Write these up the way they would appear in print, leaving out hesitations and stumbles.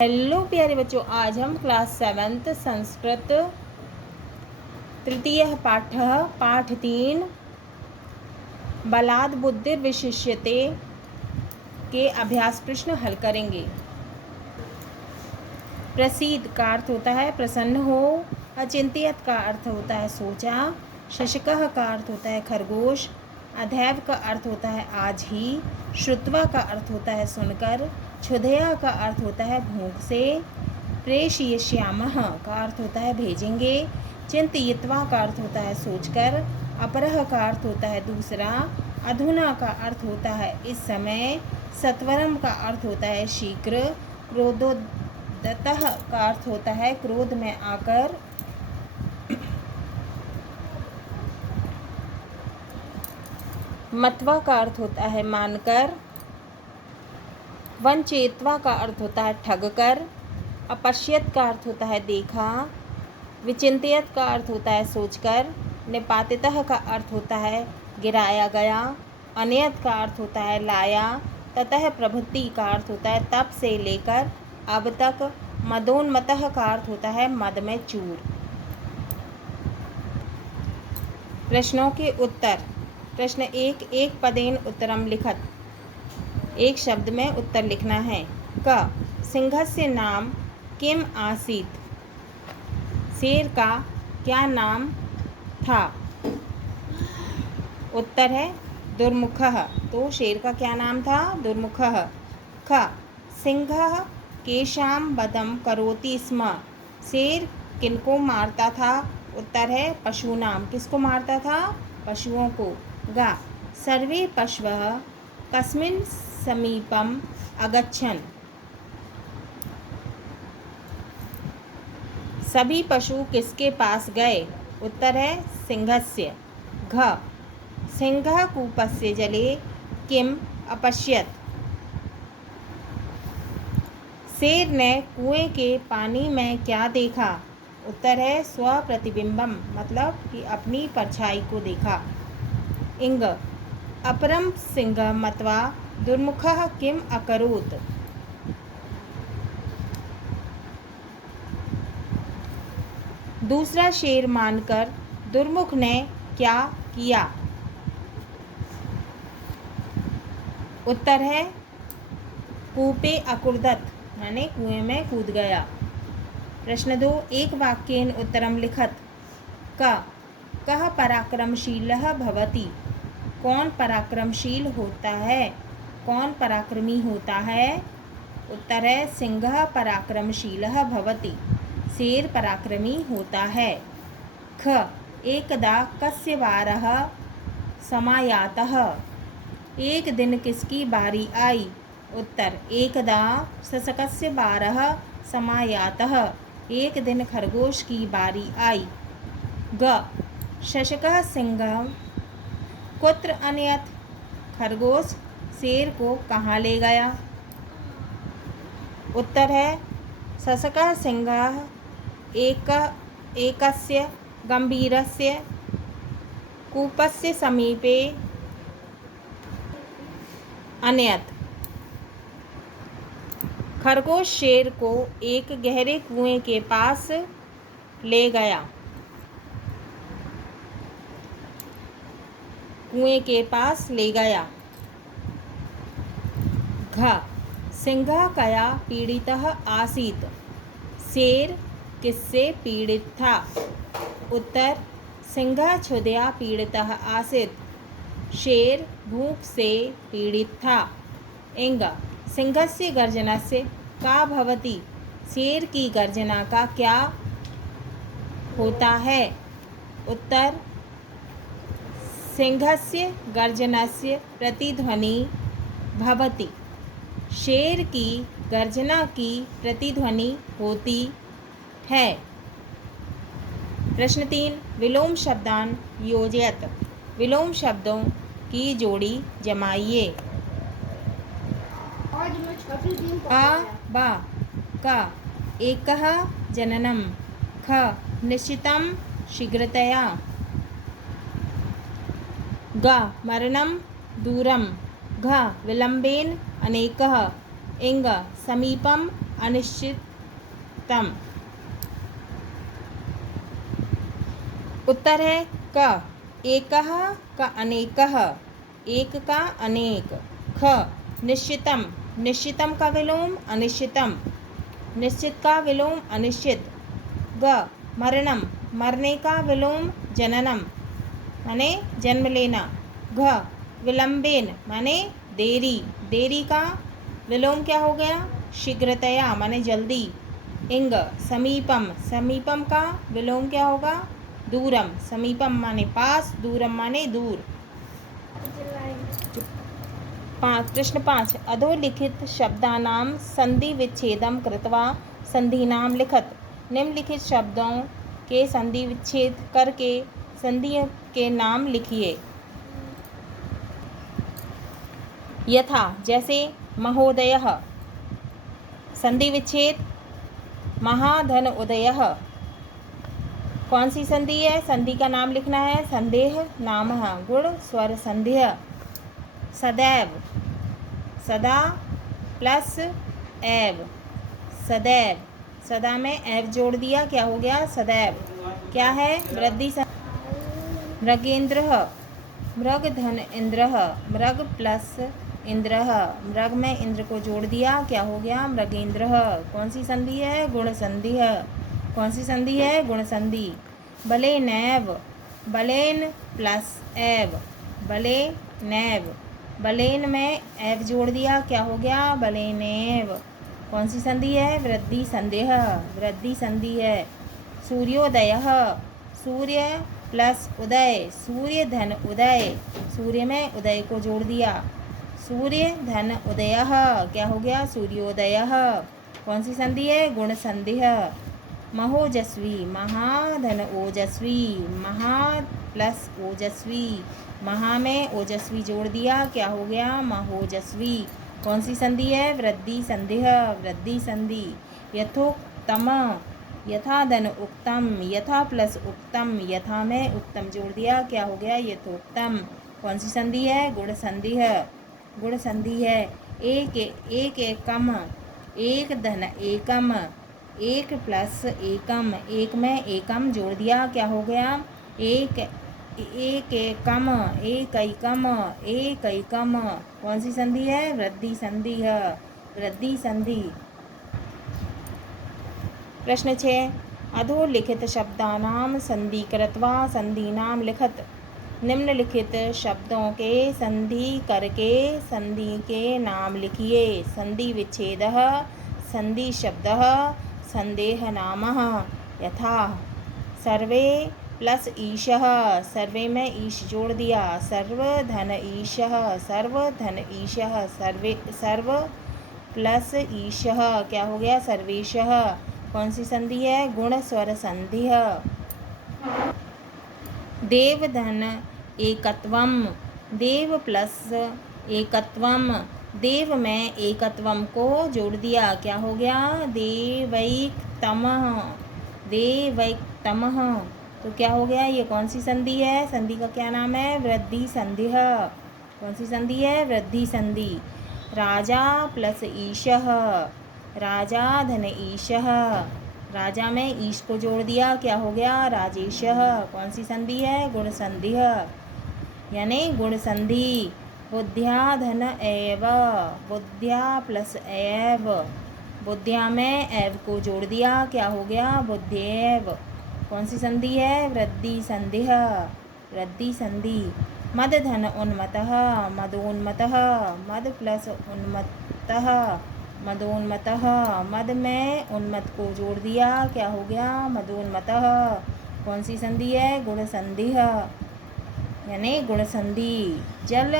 Hello प्यारे बच्चों, आज हम क्लास 7 संस्कृत तृतीय पाठ 3 बलाद बुद्धिर्विशिष्यते के अभ्यास प्रश्न हल करेंगे। प्रसीद का अर्थ होता है प्रसन्न हो, अचिंत्यत का अर्थ होता है सोचा, शशकः का अर्थ होता है खरगोश, अधैव का अर्थ होता है आज ही, श्रुत्वा का अर्थ होता है सुनकर, क्षुधया का अर्थ होता है भूख से, प्रेषयिष्यामः का अर्थ होता है भेजेंगे, चिंतयित्वा का अर्थ होता है सोचकर, अपरः का अर्थ होता है दूसरा, अधुना का अर्थ होता है इस समय, सत्वरम का अर्थ होता है शीघ्र, क्रोधोदतः का अर्थ होता है क्रोध में आकर, मत्वा का अर्थ होता है मानकर, वंचेत्वा का अर्थ होता है ठगकर, अपश्यत का अर्थ होता है देखा, विचिंत्यत का अर्थ होता है सोचकर, निपातितः का अर्थ होता है गिराया गया, अनयत का अर्थ होता है लाया, ततः प्रभृति का अर्थ होता है तब से लेकर अब तक, मदोन्मतः का अर्थ होता है मद में चूर। प्रश्नों के उत्तर। प्रश्न 1, एक पदेन उत्तरम लिखत। एक शब्द में उत्तर लिखना है। क सिंहस्य नाम किम आसीत, शेर का क्या नाम था। उत्तर है दुर्मुखः, तो शेर का क्या नाम था, दुर्मुखः। ख सिंहः केषां वधं करोति स्म, शेर किनको मारता था। उत्तर है पशूनां, किसको मारता था, पशुओं को। गा सर्वे पशवः कस्मिन् समीपम अगच्छन्, सभी पशु किसके पास गए। उत्तर है सिंहस्य। घ सिंहः कूपस्य जले किम अपश्यत्, शेर ने कुएं के पानी में क्या देखा। उत्तर है स्वप्रतिबिंबम, मतलब कि अपनी परछाई को देखा। इंग अपरम सिंह मत्वा दुर्मुखः किम अकरोत्, दूसरा शेर मानकर दुर्मुख ने क्या किया। उत्तर है कूपे अकुर्दत, यानी कुएं में कूद गया। प्रश्न 2, एक वाक्येन उत्तरम लिखत। क कः पराक्रमशीलः भवति, कौन पराक्रमशील होता है, कौन पराक्रमी होता है। उत्तर है सिंहः पराक्रमशीलः भवति, शेर पराक्रमी होता है। ख एकदा कस्य वारः समायातः, एक दिन किसकी बारी आई। उत्तर एकदा शशकस्य वारः समायातः, एक दिन खरगोश की बारी आई। ग शशकः सिंहं कुत्र अनयत्, खरगोश शेर को कहाँ ले गया। उत्तर है शशकः सिंहः एकस्य गंभीरस्य कूपस्य समीपे अनयत्, खरगोश शेर को एक गहरे कुएं के पास ले गया, कुएं के पास ले गया। घ सिंहः कया पीड़ितः आसीत्, शेर किससे पीड़ित था। उत्तर सिंहः क्षुधया पीड़ितः आसीत्, शेर भूख से पीड़ित था। इंग सिंहस्य गर्जनस्य का भवति, शेर की गर्जना का क्या होता है। उत्तर सिंहस्य गर्जनस्य प्रतिध्वनि भवति, शेर की गर्जना की प्रतिध्वनि होती है। प्रश्न 3, विलोम शब्दान योजयत, विलोम शब्दों की जोड़ी जमाइए। आ बा का एकः जननम, ख निश्चितं शीघ्रतया, ग मरणं दूरं, घ विलंबेन अनेकः, इंग समीपम अनिश्चितम। उत्तर है क एकः का अनेकः, एक का अनेक। ख निश्चितम, निश्चितम का विलोम अनिश्चितम, निश्चित का विलोम अनिश्चित। ग मरणम, मरने का विलोम जननम माने जन्म लेना। घ विलंबेन माने देरी, देरी का विलोम क्या हो गया? शीघ्रतया माने जल्दी। इंग समीपम, समीपम का विलोम क्या होगा? दूरम, समीपम माने पास, दूरम माने दूर। प्रश्न 5 अधोलिखित शब्दानां संधि विच्छेदम कृत्वा संधिनाम लिखत। निम्नलिखित शब्दों के संधि विच्छेद करके संधियों के नाम लिखिए। यथा जैसे महोदयः, संधि विच्छेद महाधन उदयः। कौन सी संधि है? संधि का नाम लिखना है। संदेह नामः, गुण स्वर संध्य। सदैव, सदा प्लस एव, सदैव, सदा में एव जोड़ दिया, क्या हो गया? सदैव। क्या है? वृद्धि। मृगेंद्रः, मृग धन इंद्रः, मृग प्लस इंद्रः, मृग में इंद्र को जोड़ दिया, क्या हो गया? मृगेंद्रः। कौन सी संधि है? गुण संधि है। कौन सी संधि है? गुण संधि। बले नैव, बलेन प्लस एव, बले नैव, बलेन में एव जोड़ दिया, क्या हो गया? बलेनेव। कौन सी संधि है? वृद्धि संदेह, वृद्धि संधि है। सूर्योदयः, सूर्य प्लस उदय, सूर्य धन उदय, सूर्य में उदय को जोड़ दिया, सूर्य धन उदयः, क्या हो गया? सूर्योदयः। कौन सी संधि है? गुण संधि है। महोजस्वी, महाधन ओजस्वी, महा प्लस ओजस्वी, महा में ओजस्वी जोड़ दिया, क्या हो गया? महोजस्वी। कौन सी संधि है? वृद्धि संधि है, वृद्धि संधि। यथोक्तम, यथा धन उक्तम, यथा प्लस उक्तम, यथा में उक्तम जोड़ दिया, क्या हो गया? यथोक्तम। कौन सी संधि है? गुण संधि है, गुण संधि है। एक एकम, एक धन एकम, एक प्लस एकम, एक में एकम जोड़ दिया, क्या हो गया? एक एकम, एकैकम, एकैकम। कौन सी संधि है? वृद्धि संधि है, वृद्धि संधि। प्रश्न 6 अधोलिखित शब्दानां संधि कृत्वा संधिनाम लिखत। निम्नलिखित शब्दों के संधि करके संधि के नाम लिखिए। संधि विच्छेदः, संधि शब्दः, संदेह नामः। यथा सर्वे प्लस ईशः, सर्वे में ईश जोड़ दिया, सर्वधन ईशः, सर्वधन ईशः, सर्वे, सर्व प्लस ईशः, क्या हो गया? सर्वेशः। कौन सी संधि है? गुण स्वर संधि है। देव धन एकत्वम, देव प्लस एकत्वम, देव में एकत्वम को जोड़ दिया, क्या हो गया? देवैक्तमः, देवैक्तमः। तो क्या हो गया? ये कौन सी संधि है? संधि का क्या नाम है? वृद्धि संधि है। कौन सी संधि है? वृद्धि संधि। राजा प्लस ईशः, राजा धन ईशः, राजा में ईश को जोड़ दिया, क्या हो गया? राजेशः। कौन सी संधि है? गुण संधि है, यानी गुण संधि। बुद्ध्या धन एव, बुद्ध्या प्लस एव, बुद्ध्या में एव को जोड़ दिया, क्या हो गया? बुद्ध्येव। कौन सी संधि है? वृद्धि संधि है, वृद्धि संधि। मद धन उन्मतः, मदोन्मतः, मद प्लस उन्मत्तः, मदोन्मतः, मद में उन्मत को जोड़ दिया, क्या हो गया? मदोन्मतः। कौन सी संधि है? गुण संधि है, यानी गुण संधि। जल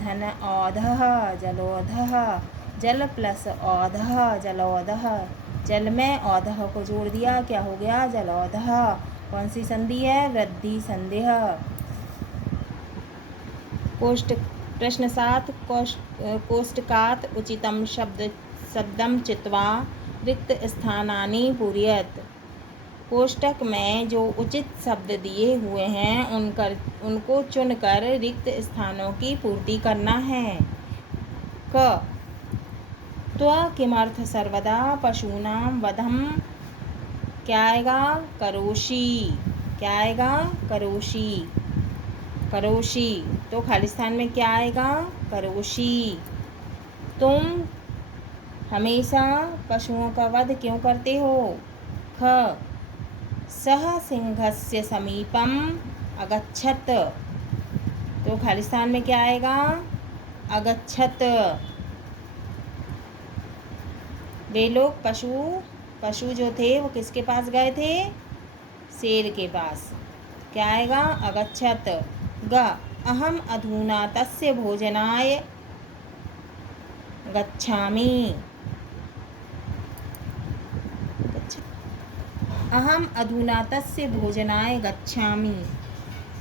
धन औधः, जलोधः, जल प्लस औधः, जलोधः, जल में औधः को जोड़ दिया, क्या हो गया? जलोधः। कौन सी संधि है? वृद्धि संधि है। प्रश्न 7 कोष्टकात् उचितं शब्दं चित्वा रिक्त स्थानानि पूरयेत्। कोष्टक में जो उचित शब्द दिए हुए हैं उनको चुनकर रिक्त स्थानों की पूर्ति करना है। क त्वा किमर्थ सर्वदा पशूनां वधम, क्या आएगा? करोषि। क्या आएगा? करोषि। करोषि। तो खालिस्तान में क्या आएगा? करोषि। तुम हमेशा पशुओं का वध क्यों करते हो? ख सह सिंहस्य समीपम अगच्छत। तो खालिस्तान में क्या आएगा? अगच्छत। वे लोग पशु जो थे वो किसके पास गए थे? शेर के पास। क्या आएगा? अगच्छत। ग अहम अधुना तस्य भोजनाय गच्छामि। अहम अधुना तस्य भोजनाय गच्छामि।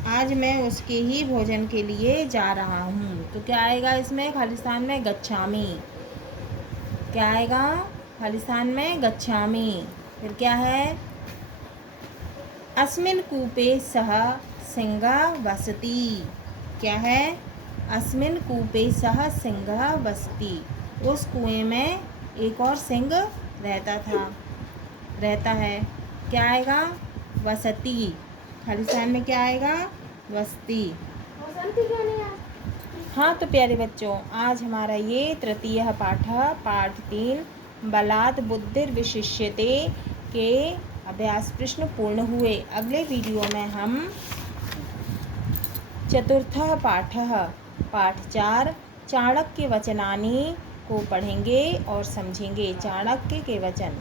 आज मैं उसके ही भोजन के लिए जा रहा हूँ। तो क्या आएगा इसमें? खालिस्तान में गच्छामि। क्या आएगा? खालिस्तान में गच्छामि। फिर क्या है? अस्मिन् कूपे सह सिंहः वसति। क्या है? अस्मिन् कूपे सह सिंहः वसति। उस कुएं में एक और सिंह रहता है। क्या आएगा? वसति। खालिस्तान में क्या आएगा? वसति। हाँ तो प्यारे बच्चों, आज हमारा ये तृतीय पाठ 3 बलात् बुद्धिर्विशिष्यते के अभ्यास प्रश्न पूर्ण हुए। अगले वीडियो में हम चतुर्थ पाठ 4 चाणक्य वचनानि को पढ़ेंगे और समझेंगे। चाणक्य के वचन।